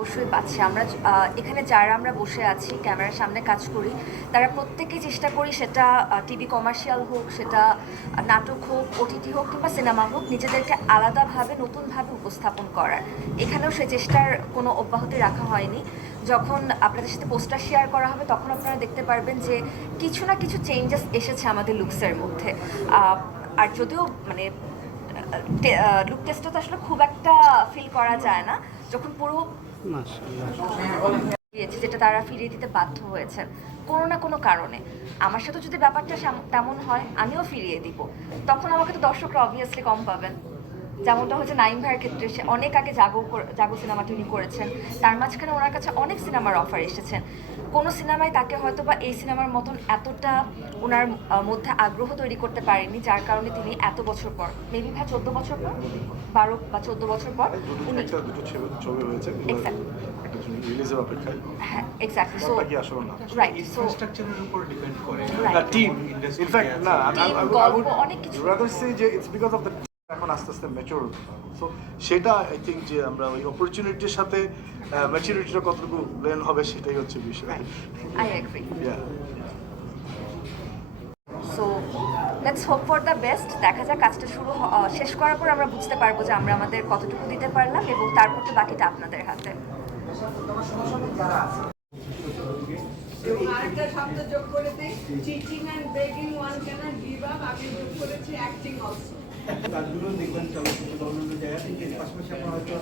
অবশ্যই পাচ্ছি। আমরা এখানে যারা আমরা বসে আছি, ক্যামেরার সামনে কাজ করি, তারা প্রত্যেকে চেষ্টা করি সেটা টিভি কমার্শিয়াল হোক, সেটা নাটক হোক ওটিটি হোক কিংবা সিনেমা হোক, নিজেদেরকে আলাদাভাবে, নতুনভাবে উপস্থাপন করার। এখানেও সে চেষ্টার কোনো অব্যাহতি রাখা হয়নি। যখন আপনাদের সাথে পোস্টার শেয়ার করা হবে, তখন আপনারা দেখতে পারবেন যে কিছু না কিছু চেঞ্জেস এসেছে আমাদের লুকসের মধ্যে। আর যদিও মানে লুক টেস্টটা তো আসলে খুব একটা ফিল করা যায় না। যখন পুরো দিয়েছে যেটা তারা ফিরিয়ে দিতে বাধ্য হয়েছে কোনো না কোনো কারণে। আমার সাথে যদি ব্যাপারটা তেমন হয় আমিও ফিরিয়ে দিব। তখন আমাকে তো দর্শকরা অবভিয়াসলি কম পাবেন। যেমনটা হচ্ছে নাইম ভাইয়ের ক্ষেত্রে সে অনেক আগে জাগো করে- জাগো সিনেমাটি উনি করেছেন। তার মাঝখানে ওনার কাছে অনেক সিনেমার অফার এসেছেন। কোনো সিনেমায় তাকে হয়তো বা এই সিনেমার মতন এতটা ওনার মধ্যে আগ্রহ তৈরি করতে পারেনি যার কারণে তিনি এত বছর পর মেবি ভাই চোদ্দ বছর পর বারো বা চোদ্দ বছর পর উনি ছবি- হয়েছে হ্যাঁ এক্স্যাক্টলি সো সবটা কি আসলে না? রাইট সো ইনফ্রাস্ট্রাকচারের উপর ডিপেন্ড করে। টিম ইনফ্যাক্ট না Team, গল্প, অনেক কিছু। রাদার সে যে ইটস বিকজ অফ দ্য এখন আস্তে আস্তে ম্যাচিওর সো সেটা আই থিঙ্ক যে আমরা ওই অপরচুনিটির সাথে ম্যাচুরিটিটা কতটুকু ব্লেন হবে সেটাই হচ্ছে বিষয়। I agree Yeah. So let's hope for the best দেখা যাক কাজটা শুরু শেষ করার পর আমরা বুঝতে পারব যে আমরা আমাদের কতটুকু দিতে পারলাম এবং তারপর তো বাকিটা আপনাদের হাতে। আরেকটা শব্দ যোগ করে দিই। Cheating and begging one cannot give up আমি যোগ করেছি অ্যাক্টিং অলসো কাজগুলো দেখবেন চলচ্চিত্র অন্যান্য জায়গা থেকে পাশাপাশি আপনার হয়তো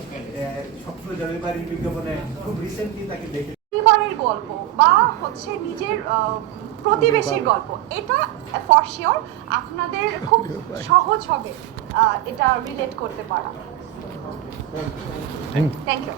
স্বপ্ন জলের বাড়ির বিজ্ঞাপনে খুব রিসেন্টলি তাকে দেখে পরিবারের গল্প বা হচ্ছে নিজের আহ, প্রতিবেশীর গল্প এটা ফর শিওর আপনাদের খুব সহজ হবে আহ, এটা রিলেট করতে পারা। Thank you